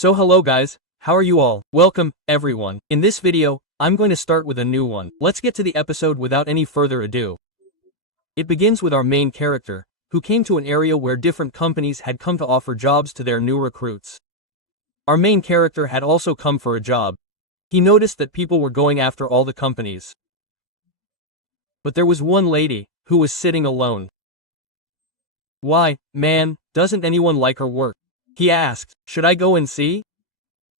So hello guys, how are you all? Welcome, everyone. In this video, I'm going to start with a new one. Let's get to the episode without any further ado. It begins with our main character, who came to an area where different companies had come to offer jobs to their new recruits. Our main character had also come for a job. He noticed that people were going after all the companies. But there was one lady, who was sitting alone. Why, man, doesn't anyone like her work? He asked, should I go and see?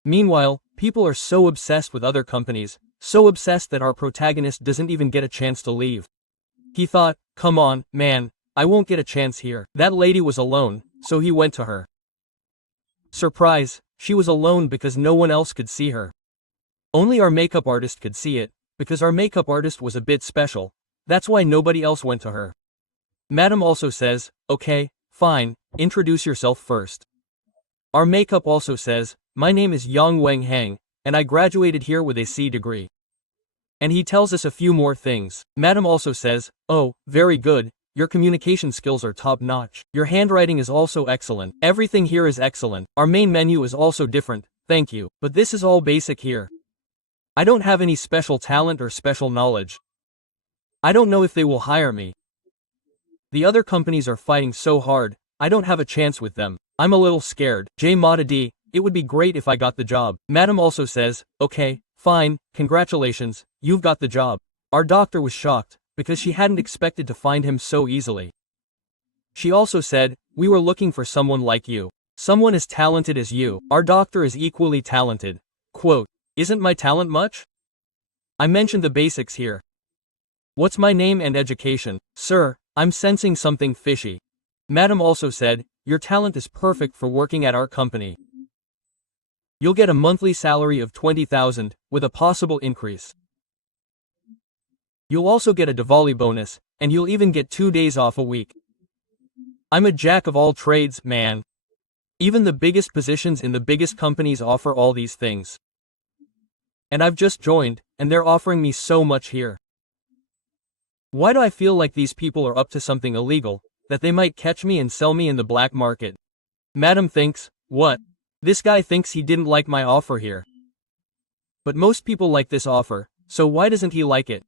Meanwhile, people are so obsessed with other companies, so obsessed that our protagonist doesn't even get a chance to leave. He thought, come on, man, I won't get a chance here. That lady was alone, so he went to her. Surprise, she was alone because no one else could see her. Only our makeup artist could see it, because our makeup artist was a bit special. That's why nobody else went to her. Madam also says, okay, fine, introduce yourself first. Our makeup also says, my name is Yang Weng Hang, and I graduated here with a C degree. And he tells us a few more things. Madam also says, oh, very good, your communication skills are top-notch. Your handwriting is also excellent. Everything here is excellent. Our main menu is also different, thank you. But this is all basic here. I don't have any special talent or special knowledge. I don't know if they will hire me. The other companies are fighting so hard, I don't have a chance with them. I'm a little scared. J Mata D, it would be great if I got the job. Madam also says, okay, fine, congratulations, you've got the job. Our doctor was shocked, because she hadn't expected to find him so easily. She also said, we were looking for someone like you. Someone as talented as you. Our doctor is equally talented. Quote, isn't my talent much? I mentioned the basics here. What's my name and education? Sir, I'm sensing something fishy. Madam also said, your talent is perfect for working at our company. You'll get a monthly salary of 20,000, with a possible increase. You'll also get a Diwali bonus, and you'll even get 2 days off a week. I'm a jack of all trades, man. Even the biggest positions in the biggest companies offer all these things. And I've just joined, and they're offering me so much here. Why do I feel like these people are up to something illegal, that they might catch me and sell me in the black market? Madam thinks, what? This guy thinks he didn't like my offer here. But most people like this offer, so why doesn't he like it?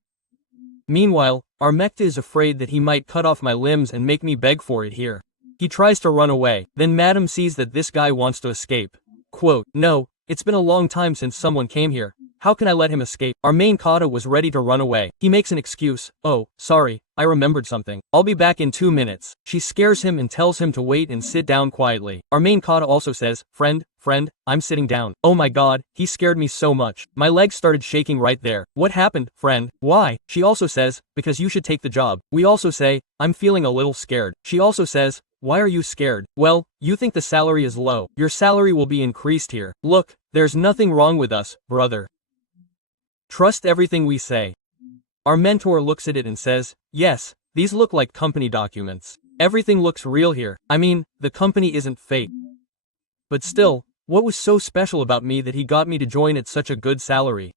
Meanwhile, our Mekta is afraid that he might cut off my limbs and make me beg for it here. He tries to run away, then Madam sees that this guy wants to escape. Quote, no, it's been a long time since someone came here. How can I let him escape? Our main kata was ready to run away. He makes an excuse. Oh, sorry, I remembered something. I'll be back in 2 minutes. She scares him and tells him to wait and sit down quietly. Our main kata also says, friend, I'm sitting down. Oh my god, he scared me so much. My legs started shaking right there. What happened, friend? Why? She also says, because you should take the job. We also say, I'm feeling a little scared. She also says, why are you scared? Well, you think the salary is low. Your salary will be increased here. Look, there's nothing wrong with us, brother. Trust everything we say. Our mentor looks at it and says, yes, these look like company documents. Everything looks real here. I mean, the company isn't fake. But still, what was so special about me that he got me to join at such a good salary?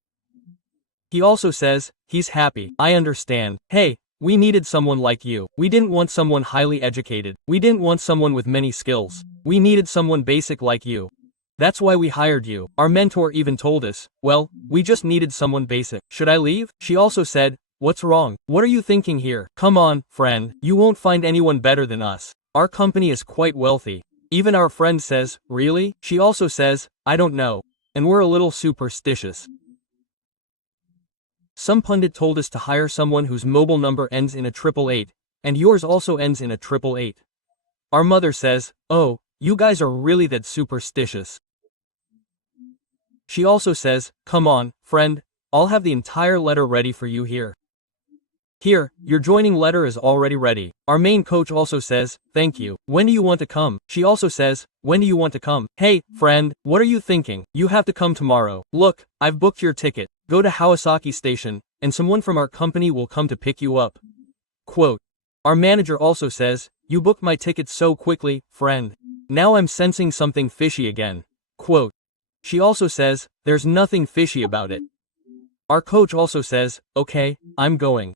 He also says, he's happy. I understand. Hey, we needed someone like you. We didn't want someone highly educated. We didn't want someone with many skills. We needed someone basic like you. That's why we hired you. Our mentor even told us, well, we just needed someone basic. Should I leave? She also said, what's wrong? What are you thinking here? Come on, friend. You won't find anyone better than us. Our company is quite wealthy. Even our friend says, really? She also says, I don't know. And we're a little superstitious. Some pundit told us to hire someone whose mobile number ends in a 888, and yours also ends in a 888. Our mother says, oh, you guys are really that superstitious. She also says, come on, friend, I'll have the entire letter ready for you here. Here, your joining letter is already ready. Our main coach also says, thank you. When do you want to come? She also says, when do you want to come? Hey, friend, what are you thinking? You have to come tomorrow. Look, I've booked your ticket. Go to Hawasaki Station, and someone from our company will come to pick you up. Quote, our manager also says, you booked my ticket so quickly, friend. Now I'm sensing something fishy again. Quote, she also says, there's nothing fishy about it. Our coach also says, okay, I'm going.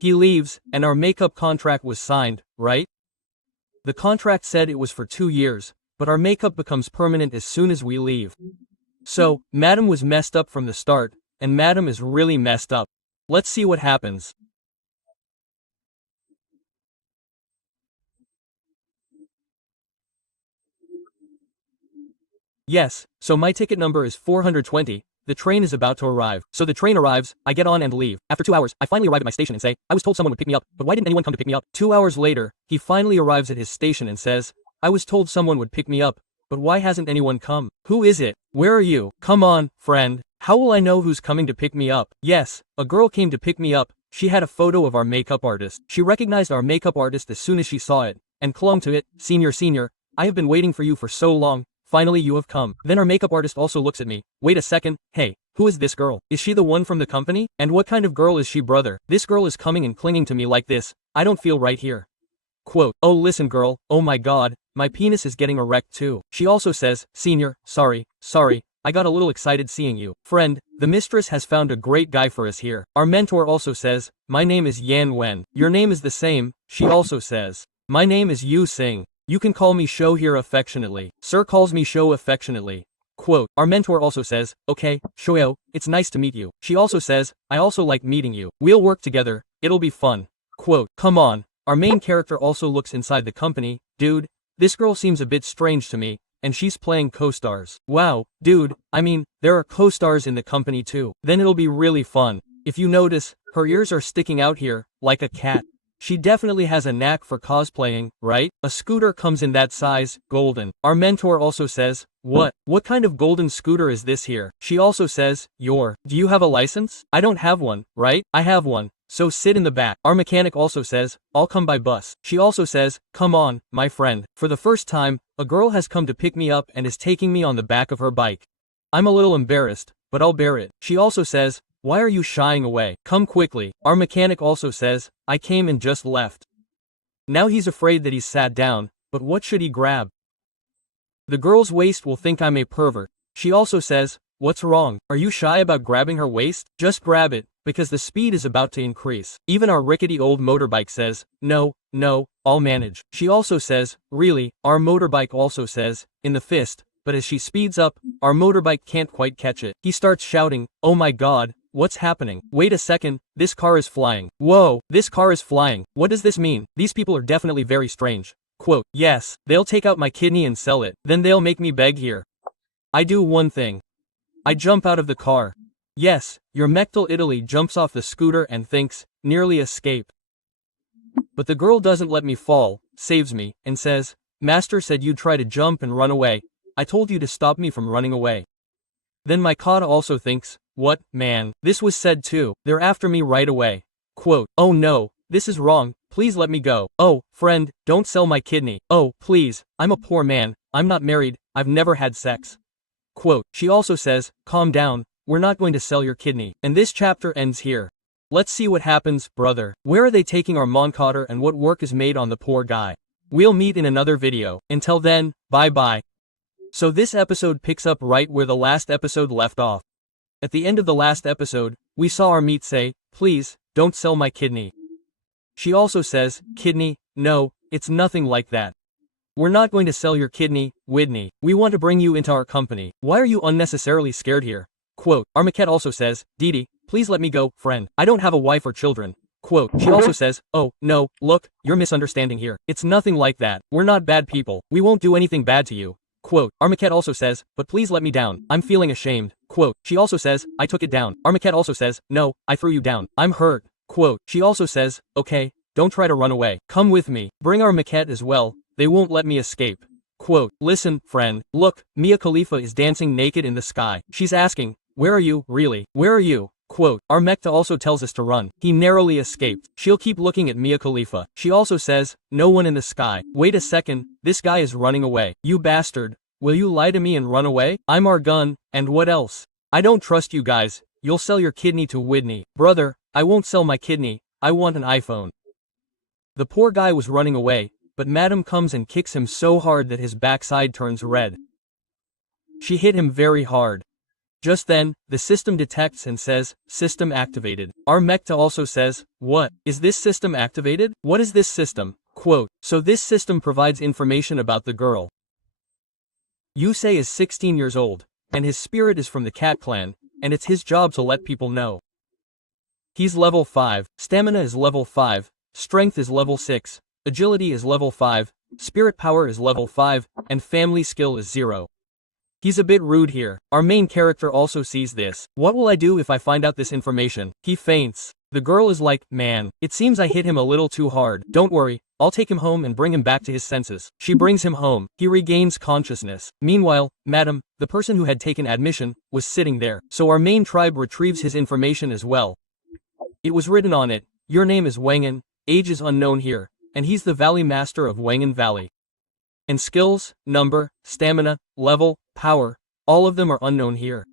He leaves, and our makeup contract was signed, right? The contract said it was for 2 years, but our makeup becomes permanent as soon as we leave. So, Madam was messed up from the start, and Madam is really messed up. Let's see what happens. Yes, so my ticket number is 420, the train is about to arrive. So the train arrives, I get on and leave. After 2 hours, I finally arrive at my station and say, I was told someone would pick me up, but why didn't anyone come to pick me up? 2 hours later, he finally arrives at his station and says, I was told someone would pick me up, but why hasn't anyone come? Who is it? Where are you? Come on, friend. How will I know who's coming to pick me up? Yes, a girl came to pick me up. She had a photo of our makeup artist. She recognized our makeup artist as soon as she saw it, and clung to it. Senior, I have been waiting for you for so long. Finally you have come. Then our makeup artist also looks at me. Wait a second, hey, who is this girl? Is she the one from the company? And what kind of girl is she, brother? This girl is coming and clinging to me like this. I don't feel right here. Quote, oh listen girl, oh my god, my penis is getting erect too. She also says, Senior, sorry, I got a little excited seeing you. Friend, the mistress has found a great guy for us here. Our mentor also says, my name is Yan Wen. Your name is the same. She also says, my name is Yu Sing. You can call me Shou here affectionately. Sir calls me Shou affectionately. Quote, our mentor also says, okay, Shouyo, it's nice to meet you. She also says, I also like meeting you. We'll work together, it'll be fun. Quote, come on. Our main character also looks inside the company. Dude, this girl seems a bit strange to me, and she's playing co-stars. Wow, dude, I mean, there are co-stars in the company too. Then it'll be really fun. If you notice, her ears are sticking out here, like a cat. She definitely has a knack for cosplaying, right? A scooter comes in that size, golden. Our mentor also says, what kind of golden scooter is this here? She also says, do you have a license? I don't have one, right? I have one. So sit in the back. Our mechanic also says, I'll come by bus. She also says, come on, my friend. For the first time, a girl has come to pick me up and is taking me on the back of her bike. I'm a little embarrassed, but I'll bear it. She also says, why are you shying away? Come quickly. Our mechanic also says, I came and just left. Now he's afraid that he's sat down, but what should he grab? The girl's waist will think I'm a pervert. She also says, what's wrong? Are you shy about grabbing her waist? Just grab it, because the speed is about to increase. Even our rickety old motorbike says, no, I'll manage. She also says, really? Our motorbike also says, in the fist, but as she speeds up, our motorbike can't quite catch it. He starts shouting, oh my god, what's happening? Wait a second, this car is flying. Whoa, this car is flying. What does this mean? These people are definitely very strange. Quote, yes, they'll take out my kidney and sell it. Then they'll make me beg here. I do one thing. I jump out of the car. Yes, your Mechtel Italy jumps off the scooter and thinks, nearly escape. But the girl doesn't let me fall, saves me, and says, Master said you'd try to jump and run away. I told you to stop me from running away. Then my Kata also thinks, what, man, this was said too. They're after me right away. Quote, oh no, this is wrong, please let me go. Oh, friend, don't sell my kidney. Oh, please, I'm a poor man, I'm not married, I've never had sex. Quote, she also says, calm down, we're not going to sell your kidney. And this chapter ends here. Let's see what happens, brother. Where are they taking our Moncotter and what work is made on the poor guy? We'll meet in another video. Until then, bye bye. So this episode picks up right where the last episode left off. At the end of the last episode, we saw our meat say, please, don't sell my kidney. She also says, kidney, no, it's nothing like that. We're not going to sell your kidney, Whitney. We want to bring you into our company. Why are you unnecessarily scared here? Quote, our maquette also says, Dee, please let me go, friend. I don't have a wife or children. Quote, she also says, oh, no, look, you're misunderstanding here. It's nothing like that. We're not bad people. We won't do anything bad to you. Quote, our maquette also says, but please let me down. I'm feeling ashamed. Quote, she also says, I took it down. Our maquette also says, no, I threw you down. I'm hurt. Quote, she also says, okay, don't try to run away. Come with me. Bring our maquette as well. They won't let me escape. Quote, listen, friend, look, Mia Khalifa is dancing naked in the sky. She's asking, where are you, really? Where are you? Quote, our Mekta also tells us to run. He narrowly escaped. She'll keep looking at Mia Khalifa. She also says, no one in the sky. Wait a second, this guy is running away. You bastard. Will you lie to me and run away? I'm Argun, and what else? I don't trust you guys. You'll sell your kidney to Whitney. Brother, I won't sell my kidney. I want an iPhone. The poor guy was running away, but Madam comes and kicks him so hard that his backside turns red. She hit him very hard. Just then, the system detects and says, system activated. Our Mekta also says, what? Is this system activated? What is this system? Quote, so this system provides information about the girl. Yusei is 16 years old, and his spirit is from the cat clan, and it's his job to let people know. He's level 5, stamina is level 5, strength is level 6, agility is level 5, spirit power is level 5, and family skill is 0. He's a bit rude here. Our main character also sees this. What will I do if I find out this information? He faints. The girl is like, man, it seems I hit him a little too hard. Don't worry, I'll take him home and bring him back to his senses. She brings him home. He regains consciousness. Meanwhile, Madam, the person who had taken admission, was sitting there. So our main tribe retrieves his information as well. It was written on it, your name is Wangan, age is unknown here, and he's the Valley Master of Wangan Valley. And skills, number, stamina, level, power, all of them are unknown here.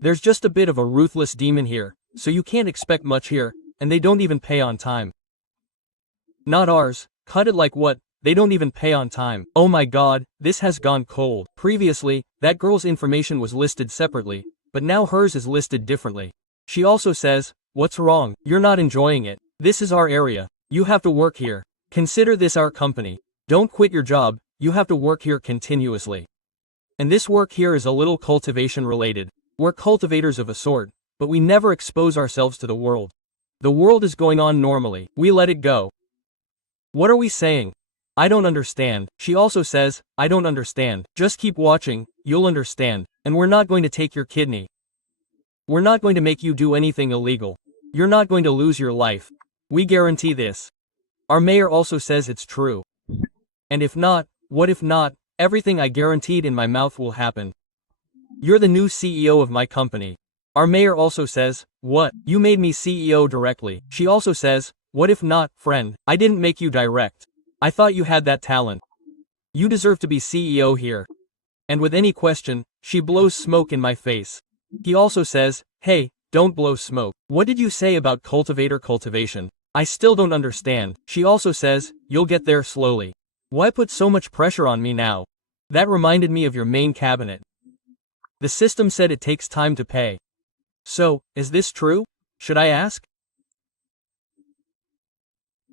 There's just a bit of a ruthless demon here, so you can't expect much here, and they don't even pay on time. Not ours, cut it like what, they don't even pay on time. Oh my god, this has gone cold. Previously, that girl's information was listed separately, but now hers is listed differently. She also says, what's wrong? You're not enjoying it. This is our area. You have to work here. Consider this our company. Don't quit your job, you have to work here continuously. And this work here is a little cultivation related. We're cultivators of a sort, but we never expose ourselves to the world. The world is going on normally. We let it go. What are we saying? I don't understand. She also says, I don't understand. Just keep watching, you'll understand. And we're not going to take your kidney. We're not going to make you do anything illegal. You're not going to lose your life. We guarantee this. Our mayor also says it's true. And if not, what if not, everything I guaranteed in my mouth will happen. You're the new CEO of my company. Our mayor also says, what? You made me CEO directly. She also says, what if not, friend? I didn't make you direct. I thought you had that talent. You deserve to be CEO here. And with any question, she blows smoke in my face. He also says, hey, don't blow smoke. What did you say about cultivation? I still don't understand. She also says, you'll get there slowly. Why put so much pressure on me now? That reminded me of your main cabinet. The system said it takes time to pay. So, is this true? Should I ask?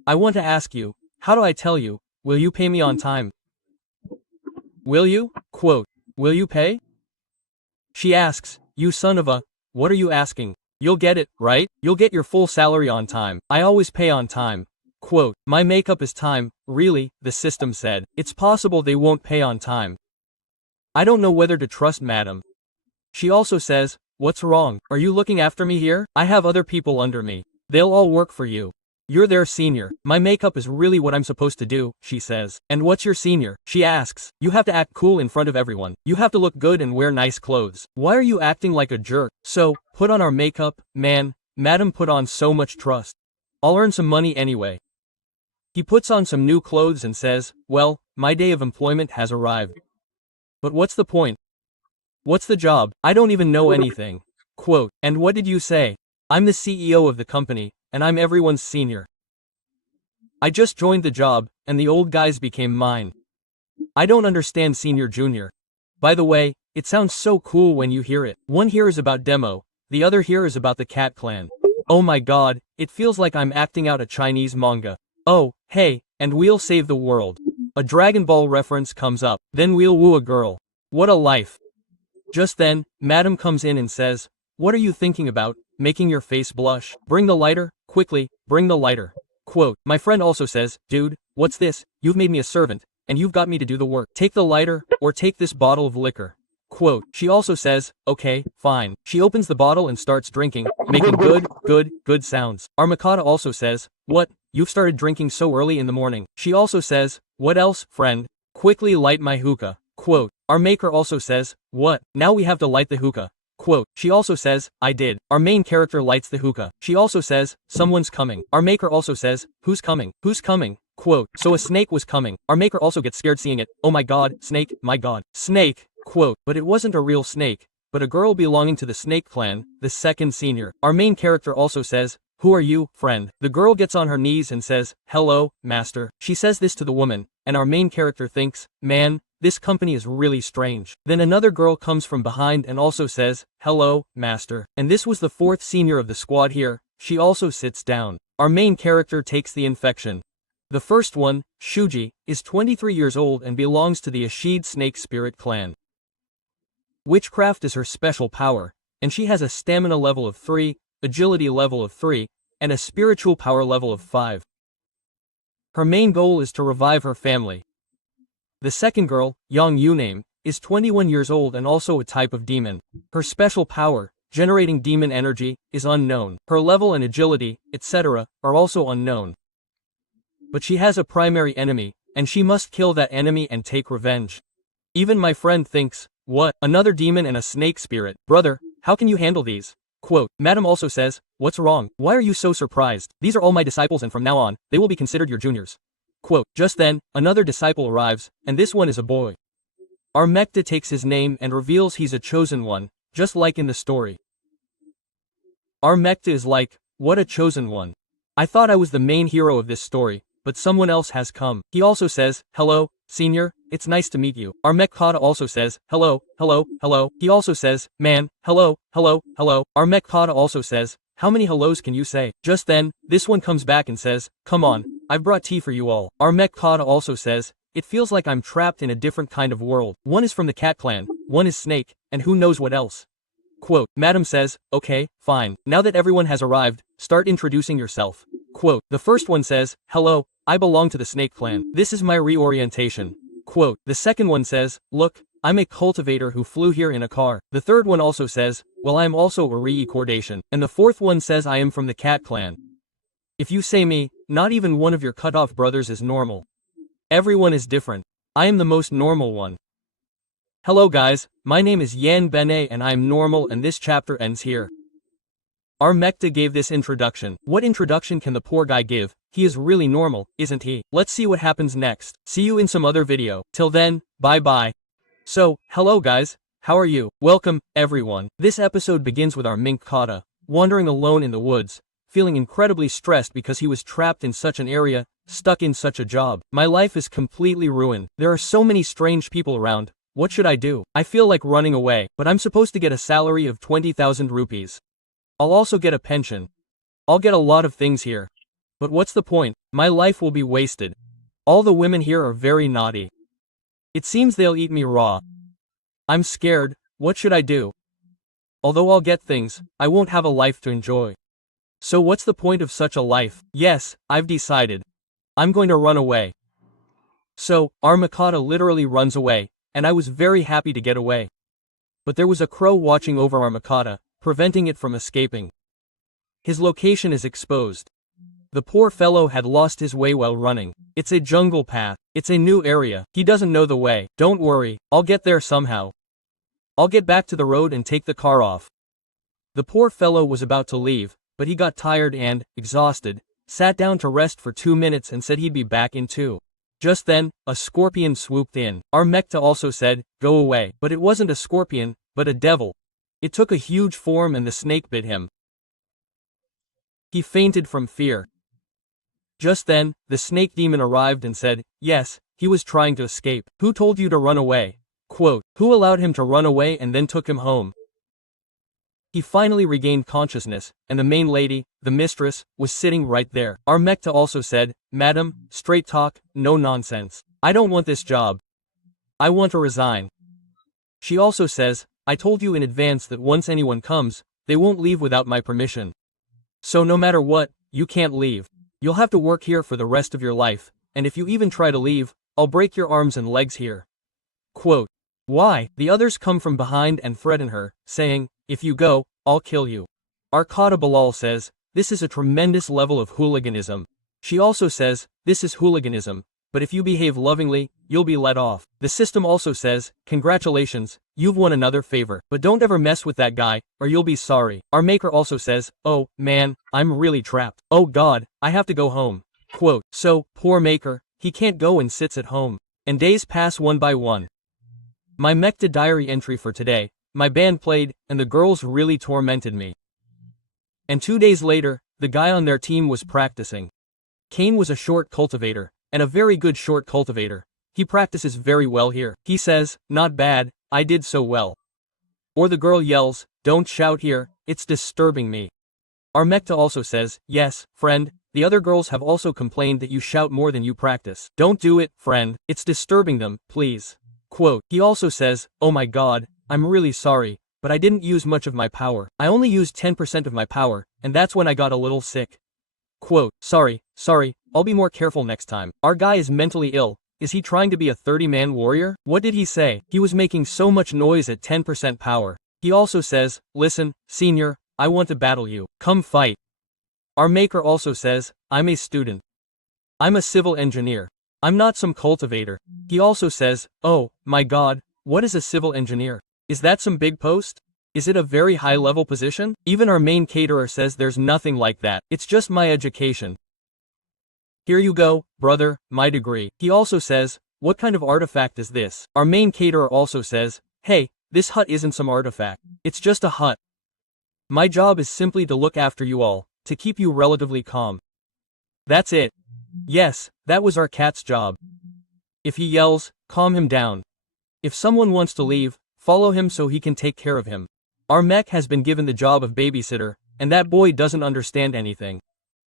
I want to ask you, how do I tell you, will you pay me on time? Will you? Quote, will you pay? She asks, you son of a, what are you asking? You'll get it, right? You'll get your full salary on time. I always pay on time. Quote, my makeup is time, really, the system said. It's possible they won't pay on time. I don't know whether to trust madam. She also says, what's wrong? Are you looking after me here? I have other people under me. They'll all work for you. You're their senior. My makeup is really what I'm supposed to do, she says. And what's your senior? She asks. You have to act cool in front of everyone. You have to look good and wear nice clothes. Why are you acting like a jerk? So, put on our makeup, man. Madam put on so much trust. I'll earn some money anyway. He puts on some new clothes and says, well, my day of employment has arrived. But what's the point? What's the job? I don't even know anything. Quote, and what did you say? I'm the CEO of the company, and I'm everyone's senior. I just joined the job, and the old guys became mine. I don't understand senior junior. By the way, it sounds so cool when you hear it. One here is about demo, the other here is about the cat clan. Oh my god, it feels like I'm acting out a Chinese manga. Oh, hey, and we'll save the world. A Dragon Ball reference comes up, then we'll woo a girl. What a life. Just then, Madam comes in and says, what are you thinking about, making your face blush? Bring the lighter, quickly, bring the lighter. Quote, my friend also says, dude, what's this? You've made me a servant, and you've got me to do the work. Take the lighter, or take this bottle of liquor. Quote, she also says, okay, fine. She opens the bottle and starts drinking, making good sounds. Our Mikata also says, what? You've started drinking so early in the morning. She also says, what else, friend? Quickly light my hookah. Quote, our maker also says, what? Now we have to light the hookah. Quote, she also says, I did. Our main character lights the hookah. She also says, someone's coming. Our maker also says, who's coming? Who's coming? Quote, so a snake was coming. Our maker also gets scared seeing it. Oh my god, snake, my god. Snake. Quote, but it wasn't a real snake, but a girl belonging to the snake clan, the second senior. Our main character also says, who are you, friend? The girl gets on her knees and says, hello, master. She says this to the woman, and our main character thinks, man, this company is really strange. Then another girl comes from behind and also says, hello, master. And this was the fourth senior of the squad here. She also sits down. Our main character takes the infection. The first one, Shuji, is 23 years old and belongs to the Ashid Snake Spirit clan. Witchcraft is her special power, and she has a stamina level of 3, agility level of 3, and a spiritual power level of 5. Her main goal is to revive her family. The second girl, Yang Yuname, is 21 years old and also a type of demon. Her special power, generating demon energy, is unknown. Her level and agility, etc., are also unknown. But she has a primary enemy, and she must kill that enemy and take revenge. Even my friend thinks, what, another demon and a snake spirit? Brother, how can you handle these? Quote, Madam also says, what's wrong? Why are you so surprised? These are all my disciples and from now on, they will be considered your juniors. Quote, just then, another disciple arrives, and this one is a boy. Armekta takes his name and reveals he's a chosen one, just like in the story. Armekta is like, what a chosen one. I thought I was the main hero of this story, but someone else has come. He also says, hello, senior, it's nice to meet you. Armekta also says, hello, hello, hello. He also says, man, hello, hello, hello. Armekta also says, how many hellos can you say? Just then, this one comes back and says, come on, I've brought tea for you all. Armekta also says, it feels like I'm trapped in a different kind of world. One is from the cat clan, one is snake, and who knows what else. Quote, Madam says, okay, fine. Now that everyone has arrived, start introducing yourself. Quote, the first one says, hello, I belong to the snake clan. This is my reorientation. Quote, the second one says, look, I'm a cultivator who flew here in a car. The third one also says, well, I am also a reincarnation. And the fourth one says I am from the cat clan. If you say me, not even one of your cut-off brothers is normal. Everyone is different. I am the most normal one. Hello guys, my name is Yan Bene and I am normal and this chapter ends here. Armekta gave this introduction. What introduction can the poor guy give? He is really normal, isn't he? Let's see what happens next. See you in some other video. Till then, bye bye. So, hello guys, how are you? Welcome, everyone. This episode begins with our mink Kata, wandering alone in the woods, feeling incredibly stressed because he was trapped in such an area, stuck in such a job. My life is completely ruined. There are so many strange people around. What should I do? I feel like running away, but I'm supposed to get a salary of 20,000 rupees. I'll also get a pension. I'll get a lot of things here. But what's the point? My life will be wasted. All the women here are very naughty. It seems they'll eat me raw. I'm scared. What should I do? Although I'll get things, I won't have a life to enjoy. So what's the point of such a life? Yes, I've decided. I'm going to run away. So, Armekta literally runs away, and I was very happy to get away. But there was a crow watching over Armekta, preventing it from escaping. His location is exposed. The poor fellow had lost his way while running. It's a jungle path. It's a new area. He doesn't know the way. Don't worry, I'll get there somehow. I'll get back to the road and take the car off. The poor fellow was about to leave, but he got tired and, exhausted, sat down to rest for 2 minutes and said he'd be back in 2. Just then, a scorpion swooped in. Armekta also said, go away. But it wasn't a scorpion, but a devil. It took a huge form and the snake bit him. He fainted from fear. Just then, the snake demon arrived and said, yes, he was trying to escape. Who told you to run away? Quote, who allowed him to run away and then took him home? He finally regained consciousness, and the main lady, the mistress, was sitting right there. Armekta also said, Madam, straight talk, no nonsense. I don't want this job. I want to resign. She also says, I told you in advance that once anyone comes, they won't leave without my permission. So no matter what, you can't leave. You'll have to work here for the rest of your life, and if you even try to leave, I'll break your arms and legs here. Quote, why? The others come from behind and threaten her, saying, if you go, I'll kill you. Arkada Bilal says, this is a tremendous level of hooliganism. She also says, this is hooliganism, but if you behave lovingly, you'll be let off. The system also says, congratulations, you've won another favor, but don't ever mess with that guy, or you'll be sorry. Our maker also says, oh, man, I'm really trapped. Oh god, I have to go home. Quote, so, poor maker, he can't go and sits at home. And days pass one by one. My Mekta diary entry for today, my band played, and the girls really tormented me. And 2 days later, the guy on their team was practicing. Kane was a short cultivator, and a very good short cultivator. He practices very well here. He says, not bad, I did so well. Or the girl yells, don't shout here, it's disturbing me. Armekta also says, yes, friend, the other girls have also complained that you shout more than you practice. Don't do it, friend. It's disturbing them, please. Quote, he also says, oh my god, I'm really sorry, but I didn't use much of my power. I only used 10% of my power, and that's when I got a little sick. Quote, sorry, I'll be more careful next time. Our guy is mentally ill. Is he trying to be a 30-man warrior? What did he say? He was making so much noise at 10% power. He also says, listen, senior, I want to battle you. Come fight. Our maker also says, I'm a student. I'm a civil engineer. I'm not some cultivator. He also says, oh, my god, what is a civil engineer? Is that some big post? Is it a very high-level position? Even our main caterer says there's nothing like that. It's just my education. Here you go, brother, my degree. He also says, what kind of artifact is this? Our main caterer also says, hey, this hut isn't some artifact. It's just a hut. My job is simply to look after you all, to keep you relatively calm. That's it. Yes, that was our cat's job. If he yells, calm him down. If someone wants to leave, follow him so he can take care of him. Our mech has been given the job of babysitter, and that boy doesn't understand anything.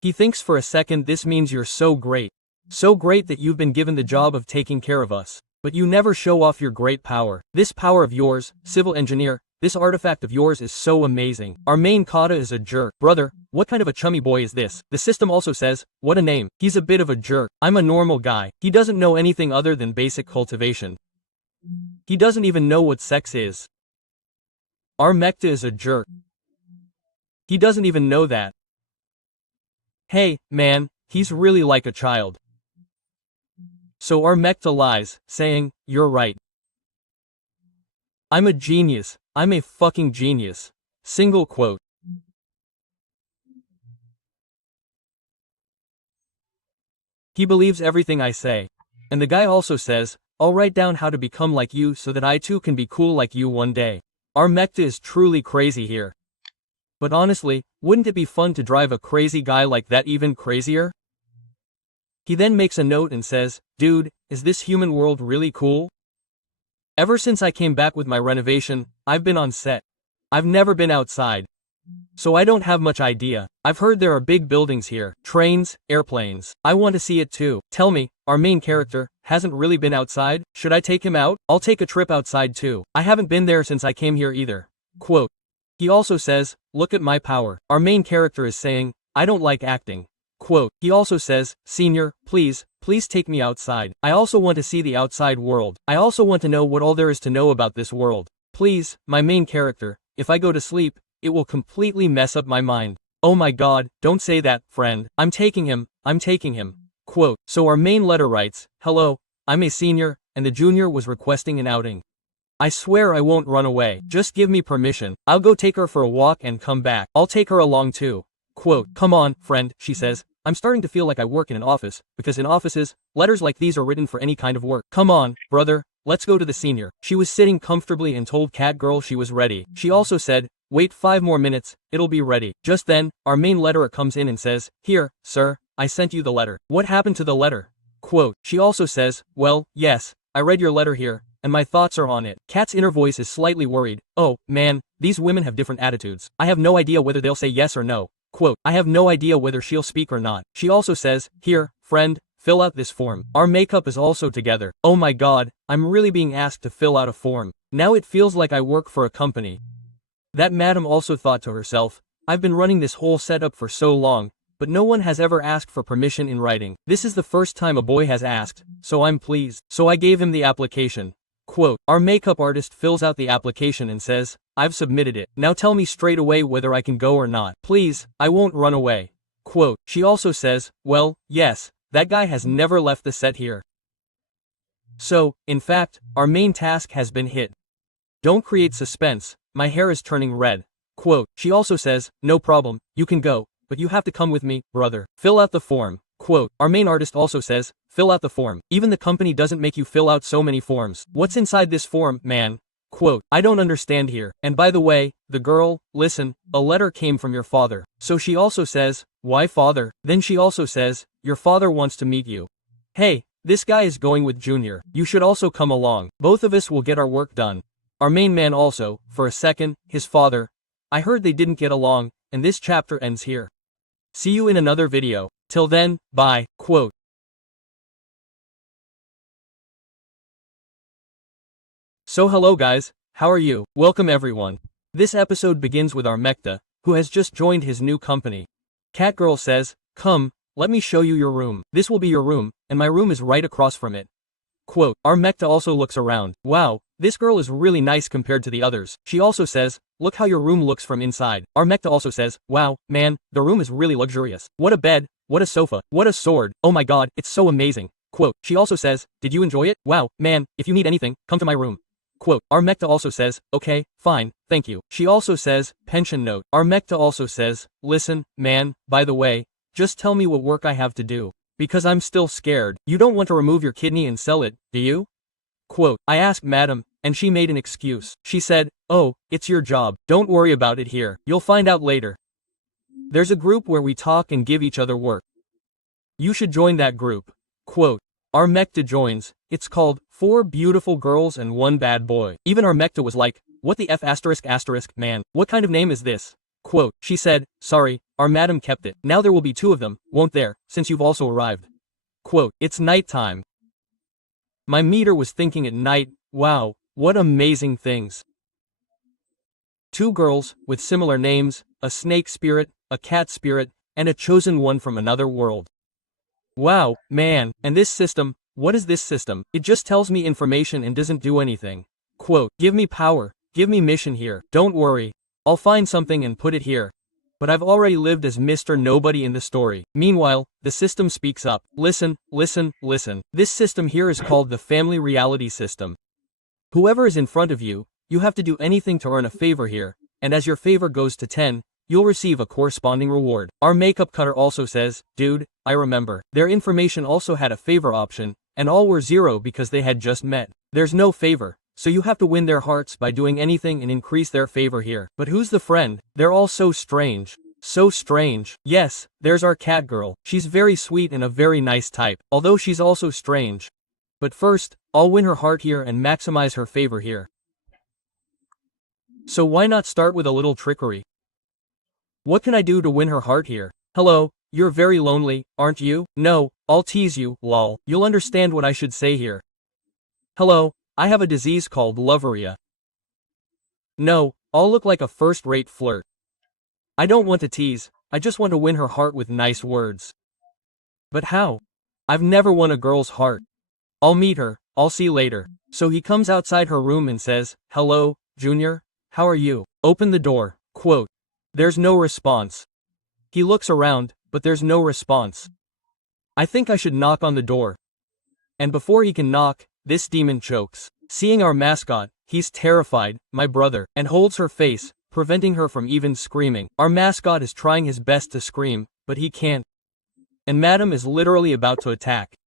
He thinks for a second this means you're so great. So great that you've been given the job of taking care of us. But you never show off your great power. This power of yours, civil engineer, this artifact of yours is so amazing. Our main kata is a jerk. Brother, what kind of a chummy boy is this? The system also says, what a name. He's a bit of a jerk. I'm a normal guy. He doesn't know anything other than basic cultivation. He doesn't even know what sex is. Our mechta is a jerk. He doesn't even know that. Hey, man, he's really like a child. So our mechta lies, saying, you're right. I'm a genius. I'm a fucking genius. Single quote. He believes everything I say. And the guy also says, I'll write down how to become like you so that I too can be cool like you one day. Our mechta is truly crazy here. But honestly, wouldn't it be fun to drive a crazy guy like that even crazier? He then makes a note and says, dude, is this human world really cool? Ever since I came back with my renovation, I've been on set. I've never been outside. So I don't have much idea. I've heard there are big buildings here, trains, airplanes. I want to see it too. Tell me, our main character hasn't really been outside? Should I take him out? I'll take a trip outside too. I haven't been there since I came here either. Quote. He also says, look at my power. Our main character is saying, I don't like acting. Quote. He also says, senior, please take me outside. I also want to see the outside world. I also want to know what all there is to know about this world. Please, my main character, if I go to sleep, it will completely mess up my mind. Oh my god, don't say that, friend. I'm taking him. Quote. So our main letter writes, hello, I'm a senior, and the junior was requesting an outing. I swear I won't run away. Just give me permission. I'll go take her for a walk and come back. I'll take her along too. Quote. Come on, friend, she says. I'm starting to feel like I work in an office, because in offices, letters like these are written for any kind of work. Come on, brother, let's go to the senior. She was sitting comfortably and told Catgirl she was ready. She also said, wait 5 more minutes, it'll be ready. Just then, our main letterer comes in and says, here, sir, I sent you the letter. What happened to the letter? Quote. She also says, well, yes, I read your letter here, and my thoughts are on it. Cat's inner voice is slightly worried. Oh, man, these women have different attitudes. I have no idea whether they'll say yes or no. Quote. I have no idea whether she'll speak or not. She also says, here, friend, fill out this form. Our makeup is also together. Oh my god, I'm really being asked to fill out a form. Now it feels like I work for a company. That madam also thought to herself, I've been running this whole setup for so long, but no one has ever asked for permission in writing. This is the first time a boy has asked, so I'm pleased. So I gave him the application. Quote. Our makeup artist fills out the application and says, I've submitted it. Now tell me straight away whether I can go or not. Please, I won't run away. Quote. She also says, well, yes, that guy has never left the set here. So, in fact, our main task has been hit. Don't create suspense, my hair is turning red. Quote. She also says, no problem, you can go, but you have to come with me, brother. Fill out the form. Quote. Our main artist also says, fill out the form. Even the company doesn't make you fill out so many forms. What's inside this form, man? Quote. I don't understand here. And by the way, the girl, listen, a letter came from your father. So she also says, why father? Then she also says, your father wants to meet you. Hey, this guy is going with Junior. You should also come along. Both of us will get our work done. Our main man also, for a second, his father. I heard they didn't get along, and this chapter ends here. See you in another video. Till then, bye. Quote. So hello guys, how are you? Welcome everyone. This episode begins with our Mekta, who has just joined his new company. Catgirl says, "Come, let me show you your room. This will be your room, and my room is right across from it." Quote. Our Mekta also looks around. Wow, this girl is really nice compared to the others. She also says, "Look how your room looks from inside." Our Mekta also says, "Wow, man, the room is really luxurious. What a bed, what a sofa, what a sword, oh my god, it's so amazing." Quote. She also says, "Did you enjoy it? Wow, man, if you need anything, come to my room." Quote. Our Mekta also says, "Okay, fine, thank you." She also says, "Pension note." Our Mekta also says, "Listen, man, by the way, just tell me what work I have to do. Because I'm still scared. You don't want to remove your kidney and sell it, do you?" Quote. I asked madam, and she made an excuse. She said, "Oh, it's your job. Don't worry about it here. You'll find out later. There's a group where we talk and give each other work. You should join that group." Quote. Our Mekta joins. It's called Four Beautiful Girls and One Bad Boy. Even our Mekta was like, "What the F asterisk asterisk, man, what kind of name is this?" Quote. She said, "Sorry, our madam kept it. Now there will be two of them, won't there, since you've also arrived." Quote. It's nighttime. My meter was thinking at night, wow, what amazing things. Two girls, with similar names, a snake spirit, a cat spirit, and a chosen one from another world. Wow, man, and this system, what is this system? It just tells me information and doesn't do anything. Quote. Give me power, give me mission here. Don't worry, I'll find something and put it here. But I've already lived as Mr. Nobody in the story. Meanwhile, the system speaks up. Listen, listen, listen. This system here is called the family reality system. Whoever is in front of you, you have to do anything to earn a favor here, and as your favor goes to 10, you'll receive a corresponding reward. Our makeup cutter also says, "Dude, I remember." Their information also had a favor option, and all were 0 because they had just met. There's no favor, so you have to win their hearts by doing anything and increase their favor here. But who's the friend? They're all so strange. So strange. Yes, there's our cat girl. She's very sweet and a very nice type, although she's also strange. But first, I'll win her heart here and maximize her favor here. So why not start with a little trickery? What can I do to win her heart here? Hello, you're very lonely, aren't you? No, I'll tease you, lol. You'll understand what I should say here. Hello, I have a disease called loveria. No, I'll look like a first-rate flirt. I don't want to tease, I just want to win her heart with nice words. But how? I've never won a girl's heart. I'll meet her, I'll see later. So he comes outside her room and says, "Hello, Junior, how are you?" Open the door. Quote. There's no response. He looks around, but there's no response. I think I should knock on the door. And before he can knock, this demon chokes. Seeing our mascot, he's terrified, my brother, and holds her face, preventing her from even screaming. Our mascot is trying his best to scream, but he can't. And Madam is literally about to attack.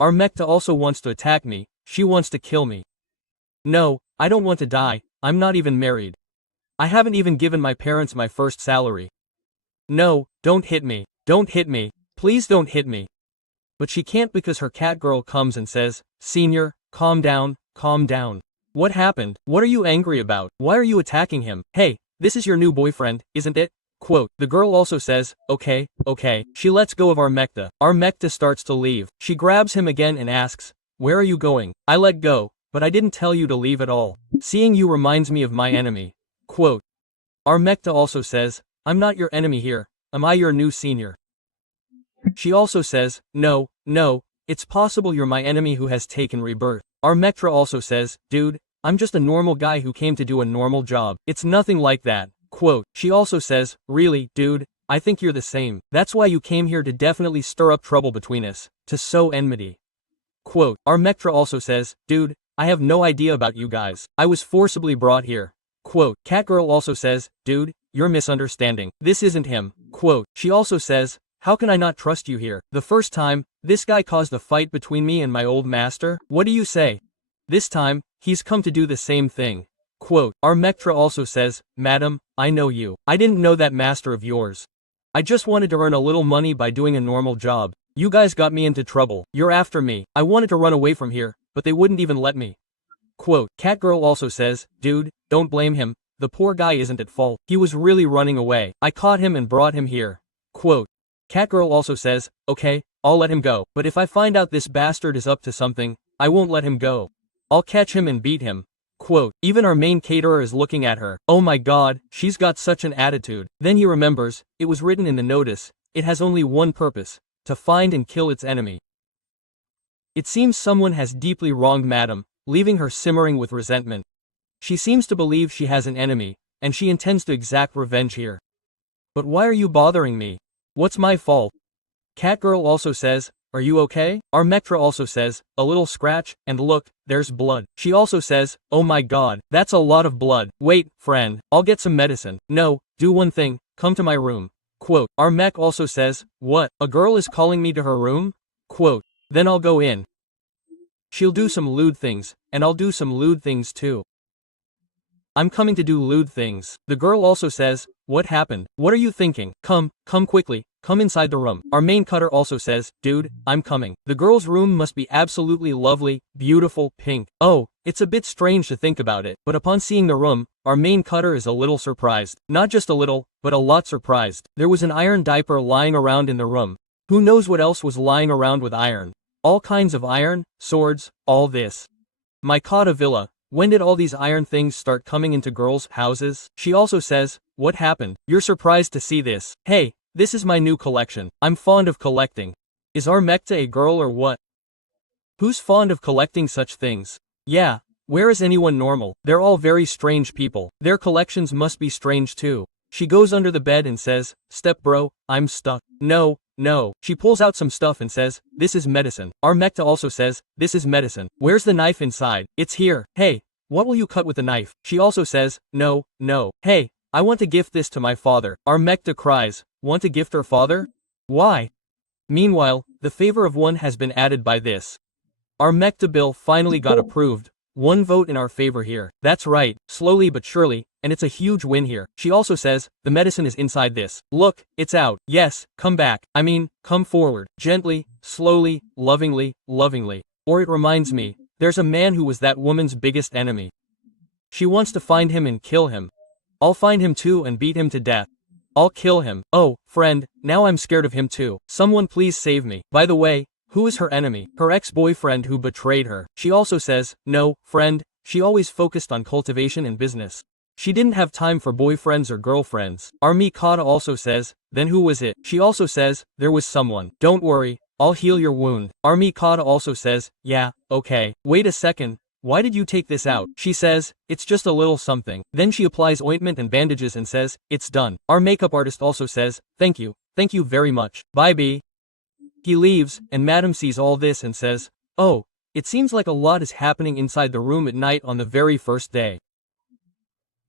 Our Mekta also wants to attack me, she wants to kill me. No, I don't want to die, I'm not even married. I haven't even given my parents my first salary. No, don't hit me, don't hit me, please don't hit me. But she can't because her cat girl comes and says, "Senior, calm down, calm down. What happened? What are you angry about? Why are you attacking him? Hey, this is your new boyfriend, isn't it?" Quote. The girl also says, okay. She lets go of our Mekta. Our Mekta starts to leave. She grabs him again and asks, "Where are you going?" I let go, but I didn't tell you to leave at all. Seeing you reminds me of my enemy. Quote. Our Mekta also says, "I'm not your enemy here, am I your new senior?" She also says, no, it's possible you're my enemy who has taken rebirth. Our Mekta also says, "Dude, I'm just a normal guy who came to do a normal job. It's nothing like that." Quote. She also says, "Really, dude, I think you're the same. That's why you came here to definitely stir up trouble between us, to sow enmity." Quote. Our Mekta also says, "Dude, I have no idea about you guys. I was forcibly brought here." Quote. Catgirl also says, "Dude, you're misunderstanding. This isn't him." Quote. She also says, "How can I not trust you here? The first time, this guy caused a fight between me and my old master. What do you say? This time, he's come to do the same thing." Quote. Our Mekta also says, "Madam, I know you. I didn't know that master of yours. I just wanted to earn a little money by doing a normal job. You guys got me into trouble. You're after me. I wanted to run away from here, but they wouldn't even let me." Quote. Catgirl also says, "Dude, don't blame him. The poor guy isn't at fault. He was really running away. I caught him and brought him here." Quote. Catgirl also says, okay, I'll let him go. But if I find out this bastard is up to something, I won't let him go. I'll catch him and beat him. Quote, even our main caterer is looking at her. Oh my god, she's got such an attitude. Then he remembers, it was written in the notice, it has only one purpose, to find and kill its enemy. It seems someone has deeply wronged Madam, leaving her simmering with resentment. She seems to believe she has an enemy, and she intends to exact revenge here. But why are you bothering me? What's my fault? Catgirl also says, are you okay? Our Mectra also says, a little scratch, and look, there's blood. She also says, oh my god, that's a lot of blood. Wait, friend, I'll get some medicine. No, do one thing, come to my room. Quote, our mech also says, what, a girl is calling me to her room? Quote, then I'll go in. She'll do some lewd things, and I'll do some lewd things too. I'm coming to do lewd things. The girl also says, what happened? What are you thinking? Come quickly, come inside the room. Our main cutter also says, dude, I'm coming. The girl's room must be absolutely lovely, beautiful, pink. Oh, it's a bit strange to think about it, but upon seeing the room, our main cutter is a little surprised. Not just a little, but a lot surprised. There was an iron diaper lying around in the room. Who knows what else was lying around with iron? All kinds of iron, swords, all this. My Kata villa. When did all these iron things start coming into girls' houses? She also says, what happened? You're surprised to see this. Hey, this is my new collection. I'm fond of collecting. Is our Mecta a girl or what? Who's fond of collecting such things? Yeah, where is anyone normal? They're all very strange people. Their collections must be strange too. She goes under the bed and says, step bro, I'm stuck. No. She pulls out some stuff and says, this is medicine. Our Mecta also says, this is medicine. Where's the knife inside? It's here. Hey, what will you cut with the knife? She also says, no. Hey, I want to gift this to my father. Our Mecta cries, want to gift her father? Why? Meanwhile, the favor of one has been added by this. Our Mecta bill finally got approved. One vote in our favor here. That's right, slowly but surely, and it's a huge win here. She also says, the medicine is inside this. Look, it's out. Yes, come back. I mean, come forward. Gently, slowly, lovingly. Or it reminds me, there's a man who was that woman's biggest enemy. She wants to find him and kill him. I'll find him too and beat him to death. I'll kill him. Oh, friend, now I'm scared of him too. Someone please save me. By the way, who is her enemy? Her ex-boyfriend who betrayed her. She also says, no, friend, she always focused on cultivation and business. She didn't have time for boyfriends or girlfriends. Our Mikata also says, then who was it? She also says, there was someone. Don't worry, I'll heal your wound. Our Mikata also says, yeah, okay. Wait a second, why did you take this out? She says, it's just a little something. Then she applies ointment and bandages and says, it's done. Our makeup artist also says, thank you very much. Bye B. He leaves, and Madam sees all this and says, oh, it seems like a lot is happening inside the room at night on the very first day.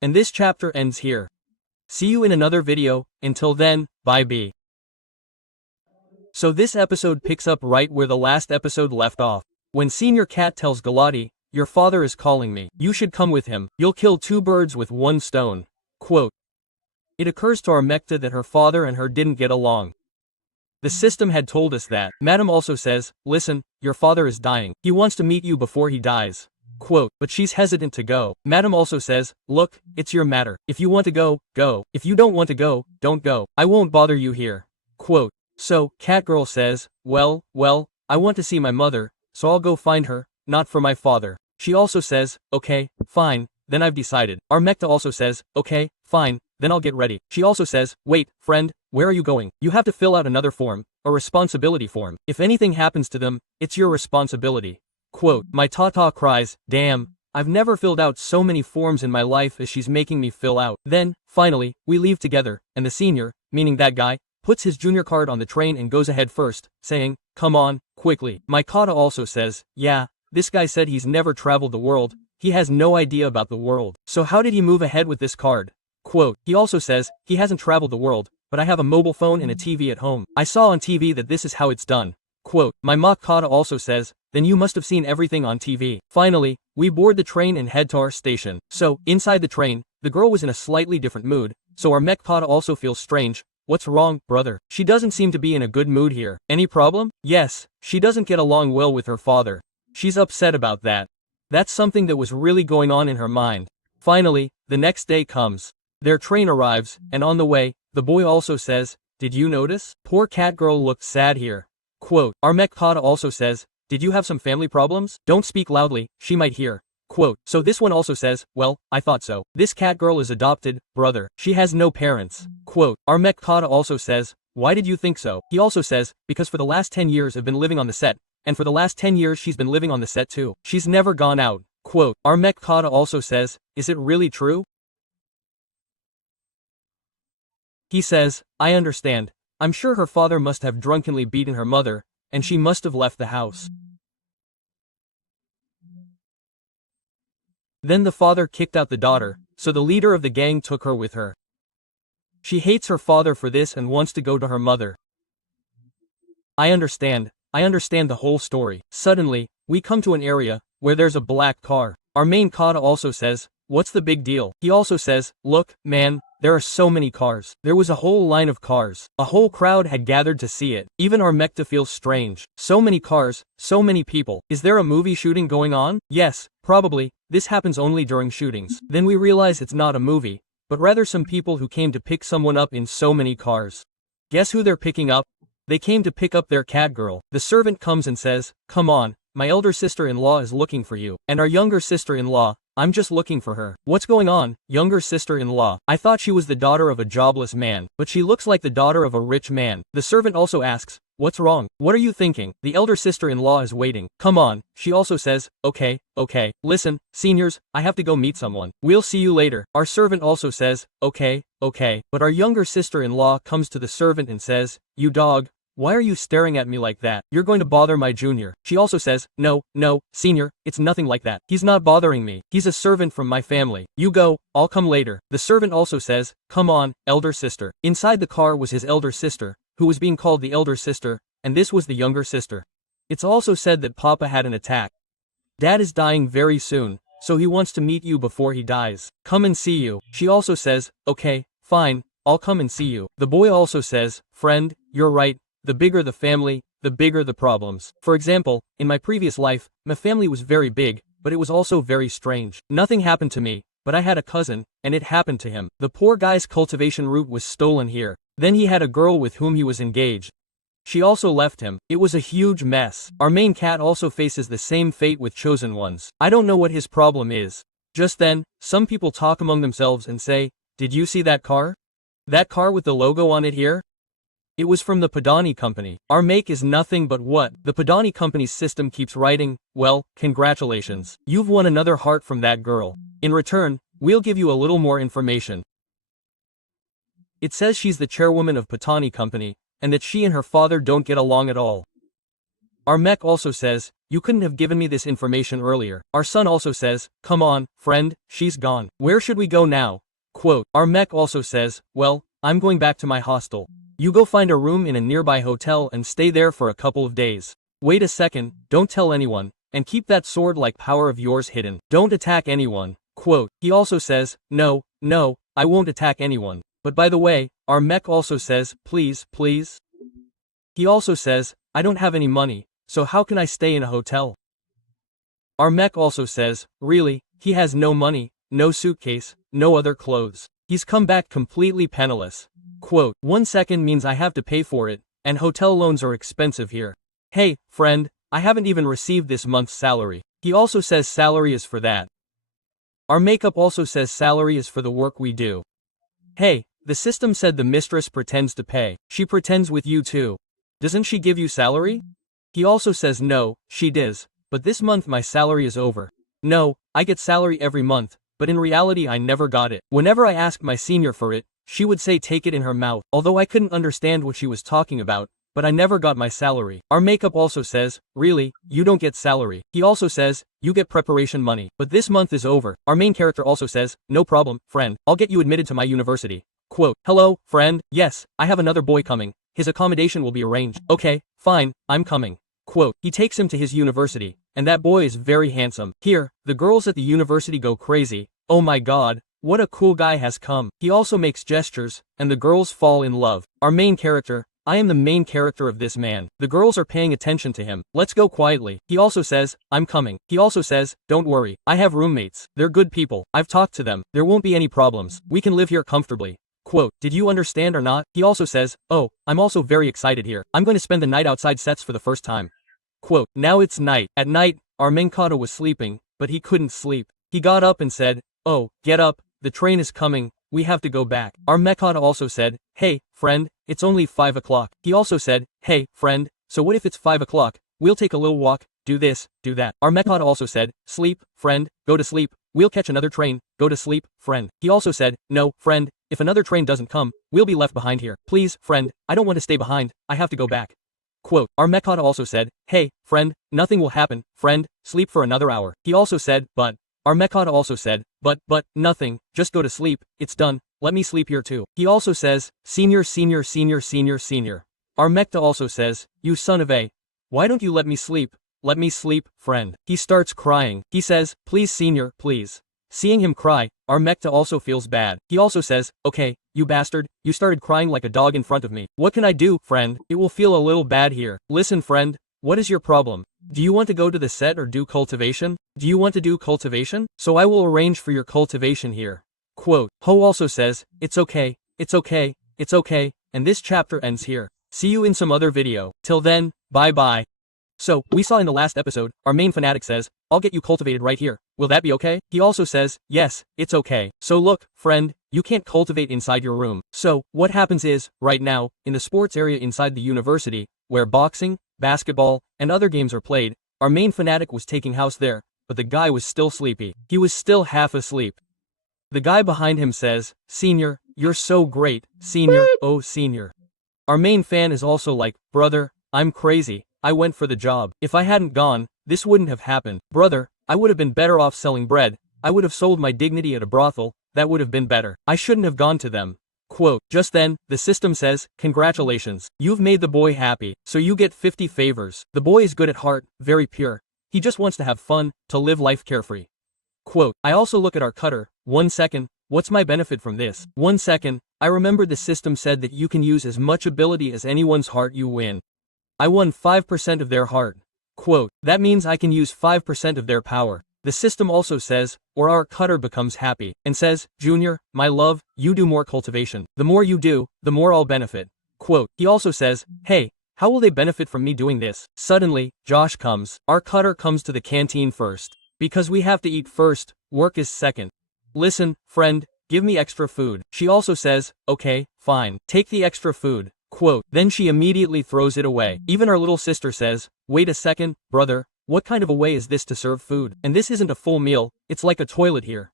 And this chapter ends here. See you in another video, until then, bye B. So this episode picks up right where the last episode left off. When Senior Cat tells Galati, your father is calling me. You should come with him. You'll kill two birds with one stone. Quote. It occurs to our Mecta that her father and her didn't get along. The system had told us that. Madam also says, listen, your father is dying. He wants to meet you before he dies. Quote, but she's hesitant to go. Madam also says, look, it's your matter. If you want to go, go. If you don't want to go, don't go. I won't bother you here. Quote, so, Catgirl says, well, I want to see my mother, so I'll go find her, not for my father. She also says, okay, fine, then I've decided. Our Mecta also says, okay, fine, then I'll get ready. She also says, wait, friend, where are you going? You have to fill out another form, a responsibility form. If anything happens to them, it's your responsibility. Quote, my Tata cries, damn, I've never filled out so many forms in my life as she's making me fill out. Then, finally, we leave together, and the senior, meaning that guy, puts his junior card on the train and goes ahead first, saying, come on, quickly. My Kata also says, yeah, this guy said he's never traveled the world, he has no idea about the world. So how did he move ahead with this card? Quote, he also says, he hasn't traveled the world, but I have a mobile phone and a TV at home. I saw on TV that this is how it's done. Quote, my Makata also says, then you must have seen everything on TV. Finally, we board the train and head to our station. So, inside the train, the girl was in a slightly different mood, so our Mekata also feels strange. What's wrong, brother? She doesn't seem to be in a good mood here. Any problem? Yes, she doesn't get along well with her father. She's upset about that. That's something that was really going on in her mind. Finally, the next day comes. Their train arrives, and on the way, the boy also says, Did you notice? Poor cat girl looked sad here. Quote, our mech Kata also says, did you have some family problems? Don't speak loudly, she might hear. Quote, so this one also says, well, I thought so. This cat girl is adopted, brother. She has no parents. Quote, our mech Kata also says, why did you think so? He also says, because for the last 10 years I've been living on the set, and for the last 10 years she's been living on the set too. She's never gone out. Quote, our mech Kata also says, is it really true? He says, I understand. I'm sure her father must have drunkenly beaten her mother, and she must have left the house. Then the father kicked out the daughter, so the leader of the gang took her with her. She hates her father for this and wants to go to her mother. I understand the whole story. Suddenly, we come to an area where there's a black car. Our main Kata also says, what's the big deal? He also says, look, man, there are so many cars. There was a whole line of cars. A whole crowd had gathered to see it. Even our mechta feels strange. So many cars, so many people. Is there a movie shooting going on? Yes, probably. This happens only during shootings. Then we realize it's not a movie, but rather some people who came to pick someone up in so many cars. Guess who they're picking up? They came to pick up their cat girl. The servant comes and says, come on, my elder sister-in-law is looking for you. And our younger sister-in-law, I'm just looking for her. What's going on, younger sister-in-law? I thought she was the daughter of a jobless man, but she looks like the daughter of a rich man. The servant also asks, what's wrong? What are you thinking? The elder sister-in-law is waiting. Come on. She also says, okay. Listen, seniors, I have to go meet someone. We'll see you later. Our servant also says, okay. But our younger sister-in-law comes to the servant and says, you dog. Why are you staring at me like that? You're going to bother my junior. She also says, no, senior, it's nothing like that. He's not bothering me. He's a servant from my family. You go, I'll come later. The servant also says, come on, elder sister. Inside the car was his elder sister, who was being called the elder sister, and this was the younger sister. It's also said that Papa had an attack. Dad is dying very soon, so he wants to meet you before he dies. Come and see you. She also says, okay, fine, I'll come and see you. The boy also says, friend, you're right. The bigger the family, the bigger the problems. For example, in my previous life, my family was very big, but it was also very strange. Nothing happened to me, but I had a cousin, and it happened to him. The poor guy's cultivation route was stolen here. Then he had a girl with whom he was engaged. She also left him. It was a huge mess. Our main cat also faces the same fate with chosen ones. I don't know what his problem is. Just then, some people talk among themselves and say, did you see that car? That car with the logo on it here? It was from the Padani company. Our make is nothing but what? The Padani company's system keeps writing, well, congratulations. You've won another heart from that girl. In return, we'll give you a little more information. It says she's the chairwoman of Patani company, and that she and her father don't get along at all. Our mech also says, you couldn't have given me this information earlier. Our son also says, come on, friend, she's gone. Where should we go now? Quote, our mech also says, well, I'm going back to my hostel. You go find a room in a nearby hotel and stay there for a couple of days. Wait a second, don't tell anyone, and keep that sword-like power of yours hidden. Don't attack anyone. Quote, he also says, no, I won't attack anyone. But by the way, our mech also says, please. He also says, I don't have any money, so how can I stay in a hotel? Our mech also says, really, he has no money, no suitcase, no other clothes. He's come back completely penniless. Quote, 1 second means I have to pay for it, and hotel loans are expensive here. Hey, friend, I haven't even received this month's salary. He also says salary is for that. Our makeup also says salary is for the work we do. Hey, the system said the mistress pretends to pay. She pretends with you too. Doesn't she give you salary? He also says no, she does, but this month my salary is over. No, I get salary every month, but in reality I never got it. Whenever I asked my senior for it, she would say take it in her mouth, although I couldn't understand what she was talking about, but I never got my salary. Our makeup also says, really, you don't get salary. He also says, you get preparation money, but this month is over. Our main character also says, no problem, friend, I'll get you admitted to my university. Quote, hello, friend, yes, I have another boy coming. His accommodation will be arranged. Okay, fine, I'm coming. Quote, he takes him to his university, and that boy is very handsome. Here, the girls at the university go crazy. Oh my god. What a cool guy has come. He also makes gestures, and the girls fall in love. Our main character, I am the main character of this man. The girls are paying attention to him. Let's go quietly. He also says, I'm coming. He also says, don't worry. I have roommates. They're good people. I've talked to them. There won't be any problems. We can live here comfortably. Quote, did you understand or not? He also says, oh, I'm also very excited here. I'm going to spend the night outside sets for the first time. Quote, now it's night. At night, our Mankata was sleeping, but he couldn't sleep. He got up and said, oh, get up, the train is coming, we have to go back. Our Mekata also said, hey, friend, it's only 5 o'clock. He also said, hey, friend, so what if it's 5 o'clock? We'll take a little walk, do this, do that. Our Mekata also said, sleep, friend, go to sleep, we'll catch another train, go to sleep, friend. He also said, no, friend, if another train doesn't come, we'll be left behind here. Please, friend, I don't want to stay behind, I have to go back. Quote, our Mekata also said, hey, friend, nothing will happen, friend, sleep for another hour. He also said, but. Our Mekata also said, but, nothing, just go to sleep, it's done, let me sleep here too. He also says, senior. Our Mekta also says, you son of a. Why don't you let me sleep, friend. He starts crying. He says, please senior, please. Seeing him cry, our Mekta also feels bad. He also says, okay, you bastard, you started crying like a dog in front of me. What can I do, friend? It will feel a little bad here. Listen, friend, what is your problem? Do you want to go to the set or do cultivation? Do you want to do cultivation? So I will arrange for your cultivation here. Quote, Ho also says, it's okay, and this chapter ends here. See you in some other video. Till then, bye bye. So, we saw in the last episode, our main fanatic says, I'll get you cultivated right here. Will that be okay? He also says, yes, it's okay. So look, friend, you can't cultivate inside your room. So, what happens is, right now, in the sports area inside the university, where boxing, basketball, and other games are played, our main fanatic was taking house there, but the guy was still sleepy. He was still half asleep. The guy behind him says, senior, you're so great, senior, oh senior. Our main fan is also like, brother, I'm crazy, I went for the job. If I hadn't gone, this wouldn't have happened. Brother, I would have been better off selling bread, I would have sold my dignity at a brothel, that would have been better. I shouldn't have gone to them. Quote, just then, the system says, congratulations, you've made the boy happy, so you get 50 favors. The boy is good at heart, very pure. He just wants to have fun, to live life carefree. Quote, I also look at our cutter, 1 second, what's my benefit from this? 1 second, I remember the system said that you can use as much ability as anyone's heart you win. I won 5% of their heart. Quote, that means I can use 5% of their power. The system also says, or our cutter becomes happy, and says, Junior, my love, you do more cultivation. The more you do, the more I'll benefit. Quote, he also says, hey, how will they benefit from me doing this? Suddenly, Josh comes. Our cutter comes to the canteen first. Because we have to eat first, work is second. Listen, friend, give me extra food. She also says, okay, fine, take the extra food. Quote, then she immediately throws it away. Even our little sister says, wait a second, brother, what kind of a way is this to serve food? And this isn't a full meal, it's like a toilet here.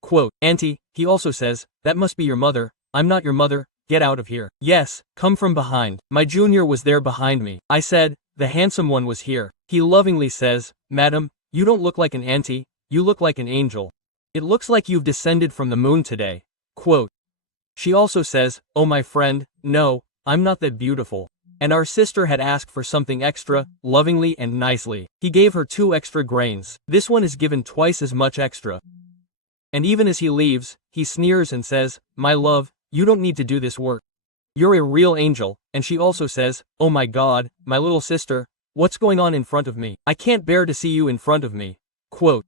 Quote, auntie, he also says, that must be your mother, I'm not your mother, get out of here. Yes, come from behind. My junior was there behind me. I said, the handsome one was here. He lovingly says, madam, you don't look like an auntie, you look like an angel. It looks like you've descended from the moon today. Quote, she also says, oh my friend, no, I'm not that beautiful. And our sister had asked for something extra, lovingly and nicely. He gave her 2 extra grains. This one is given twice as much extra. And even as he leaves, he sneers and says, my love, you don't need to do this work. You're a real angel. And she also says, oh my God, my little sister, what's going on in front of me? I can't bear to see you in front of me. Quote,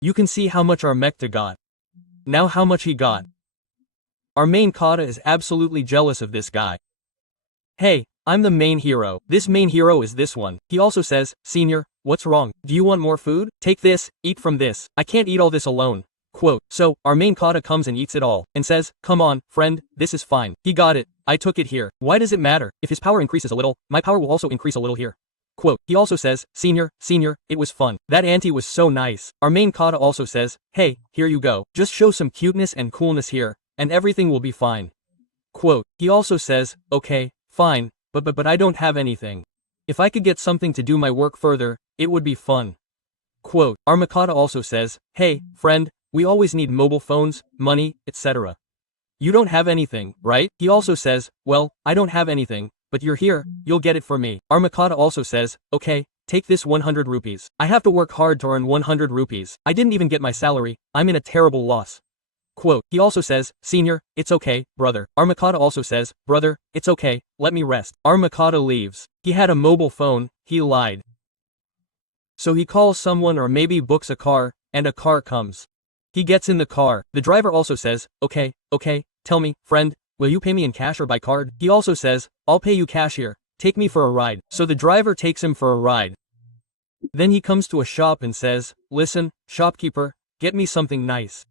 you can see how much our Mekta got. Now how much he got. Our main Kata is absolutely jealous of this guy. Hey, I'm the main hero. This main hero is this one. He also says, senior, what's wrong? Do you want more food? Take this, eat from this. I can't eat all this alone. Quote, so, our main Kata comes and eats it all, and says, come on, friend, this is fine. He got it. I took it here. Why does it matter? If his power increases a little, my power will also increase a little here. Quote, he also says, senior, it was fun. That auntie was so nice. Our main Kata also says, hey, here you go. Just show some cuteness and coolness here, and everything will be fine. Quote, he also says, okay, fine, but I don't have anything. If I could get something to do my work further, it would be fun. Quote, our Makata also says, hey, friend, we always need mobile phones, money, etc. You don't have anything, right? He also says, well, I don't have anything, but you're here, you'll get it for me. Our Makata also says, okay, take this 100 rupees. I have to work hard to earn 100 rupees. I didn't even get my salary, I'm in a terrible loss. Quote, he also says, senior, it's okay, brother. Our Makata also says, brother, it's okay, let me rest. Our Makata leaves. He had a mobile phone, he lied. So he calls someone or maybe books a car, and a car comes. He gets in the car. The driver also says, okay, tell me, friend, will you pay me in cash or by card? He also says, I'll pay you cash here, take me for a ride. So the driver takes him for a ride. Then he comes to a shop and says, listen, shopkeeper, get me something nice.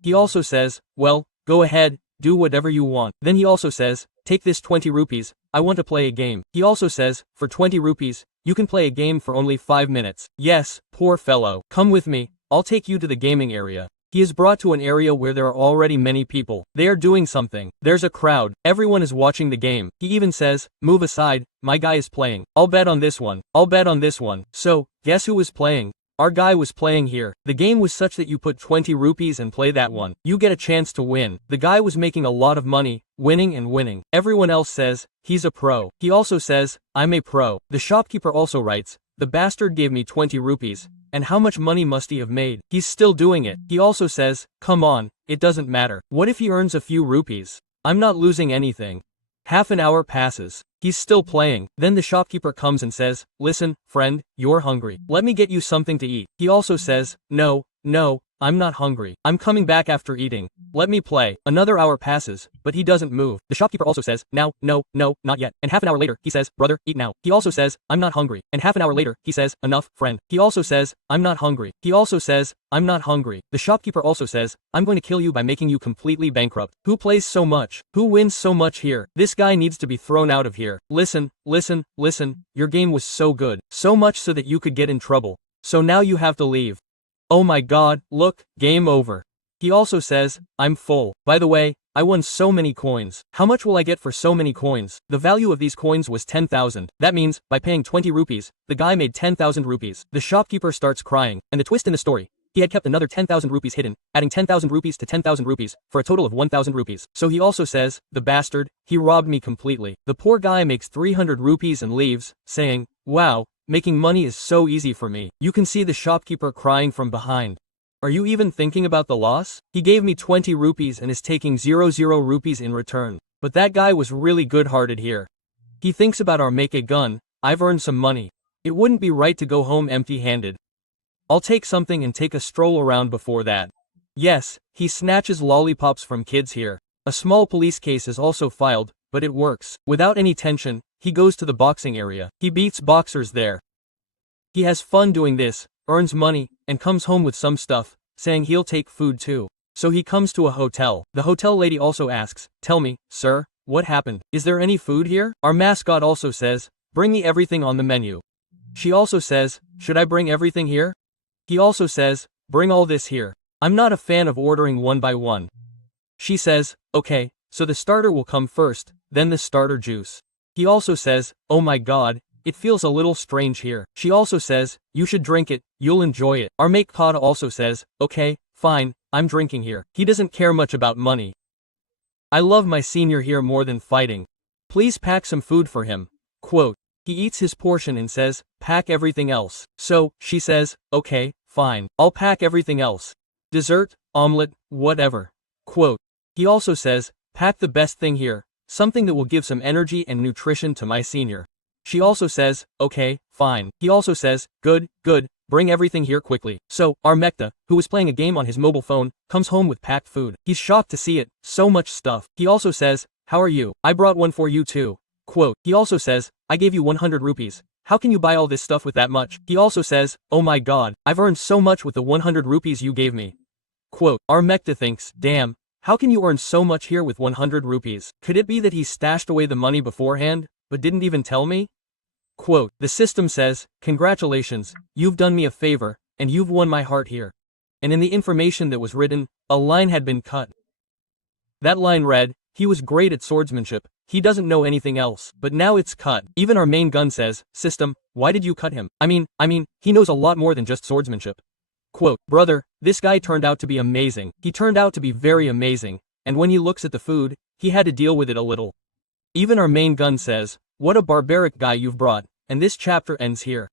He also says, well, go ahead, do whatever you want. Then he also says, take this 20 rupees, I want to play a game. He also says, for 20 rupees, you can play a game for only 5 minutes. Yes, poor fellow. Come with me, I'll take you to the gaming area. He is brought to an area where there are already many people. They are doing something. There's a crowd. Everyone is watching the game. He even says, move aside, my guy is playing. I'll bet on this one. I'll bet on this one. So, guess who was playing? Our guy was playing here. The game was such that you put 20 rupees and play that one. You get a chance to win. The guy was making a lot of money, winning and winning. Everyone else says, he's a pro. He also says, I'm a pro. The shopkeeper also writes, the bastard gave me 20 rupees. And how much money must he have made? He's still doing it. He also says, come on, it doesn't matter. What if he earns a few rupees? I'm not losing anything. Half an hour passes. He's still playing. Then the shopkeeper comes and says, listen, friend, you're hungry. Let me get you something to eat. He also says, no, I'm not hungry. I'm coming back after eating. Let me play. Another hour passes, but he doesn't move. The shopkeeper also says, now, no, not yet. And half an hour later, he says, brother, eat now. He also says, I'm not hungry. And half an hour later, he says, enough, friend. He also says, I'm not hungry. He also says, I'm not hungry. The shopkeeper also says, I'm going to kill you by making you completely bankrupt. Who plays so much? Who wins so much here? This guy needs to be thrown out of here. Listen, your game was so good. So much so that you could get in trouble. So now you have to leave. Oh my god, look, game over. He also says, I'm full. By the way, I won so many coins. How much will I get for so many coins? The value of these coins was 10,000. That means, by paying 20 rupees, the guy made 10,000 rupees. The shopkeeper starts crying. And the twist in the story, he had kept another 10,000 rupees hidden, adding 10,000 rupees to 10,000 rupees, for a total of 1,000 rupees. So he also says, the bastard, he robbed me completely. The poor guy makes 300 rupees and leaves, saying, wow, making money is so easy for me. You can see the shopkeeper crying from behind. Are you even thinking about the loss? He gave me 20 rupees and is taking 00 rupees in return. But that guy was really good-hearted here. He thinks about our make a gun, I've earned some money. It wouldn't be right to go home empty-handed. I'll take something and take a stroll around before that. Yes, he snatches lollipops from kids here. A small police case is also filed, but it works. Without any tension, he goes to the boxing area. He beats boxers there. He has fun doing this, earns money, and comes home with some stuff, saying he'll take food too. So he comes to a hotel. The hotel lady also asks, tell me, sir, what happened? Is there any food here? Our mascot also says, bring me everything on the menu. She also says, should I bring everything here? He also says, bring all this here. I'm not a fan of ordering one by one. She says, okay, so the starter will come first, then the starter juice. He also says, oh my god, it feels a little strange here. She also says, you should drink it, you'll enjoy it. Our mate Kata also says, okay, fine, I'm drinking here. He doesn't care much about money. I love my senior here more than fighting. Please pack some food for him. Quote, he eats his portion and says, pack everything else. So, she says, okay, fine, I'll pack everything else. Dessert, omelette, whatever. Quote, he also says, pack the best thing here, something that will give some energy and nutrition to my senior. She also says, okay, fine. He also says, good, bring everything here quickly. So, our Mekta, who was playing a game on his mobile phone, comes home with packed food. He's shocked to see it, so much stuff. He also says, how are you? I brought one for you too. Quote, he also says, I gave you 100 rupees. How can you buy all this stuff with that much? He also says, oh my god, I've earned so much with the 100 rupees you gave me. Quote, our Mekta thinks, damn, how can you earn so much here with 100 rupees? Could it be that he stashed away the money beforehand, but didn't even tell me? Quote, the system says, congratulations, you've done me a favor, and you've won my heart here. And in the information that was written, a line had been cut. That line read, he was great at swordsmanship, he doesn't know anything else, but now it's cut. Even our main gun says, system, why did you cut him? I mean, he knows a lot more than just swordsmanship. Quote, brother, this guy turned out to be amazing. He turned out to be very amazing, and when he looks at the food, he had to deal with it a little. Even our main gun says, what a barbaric guy you've brought, and this chapter ends here.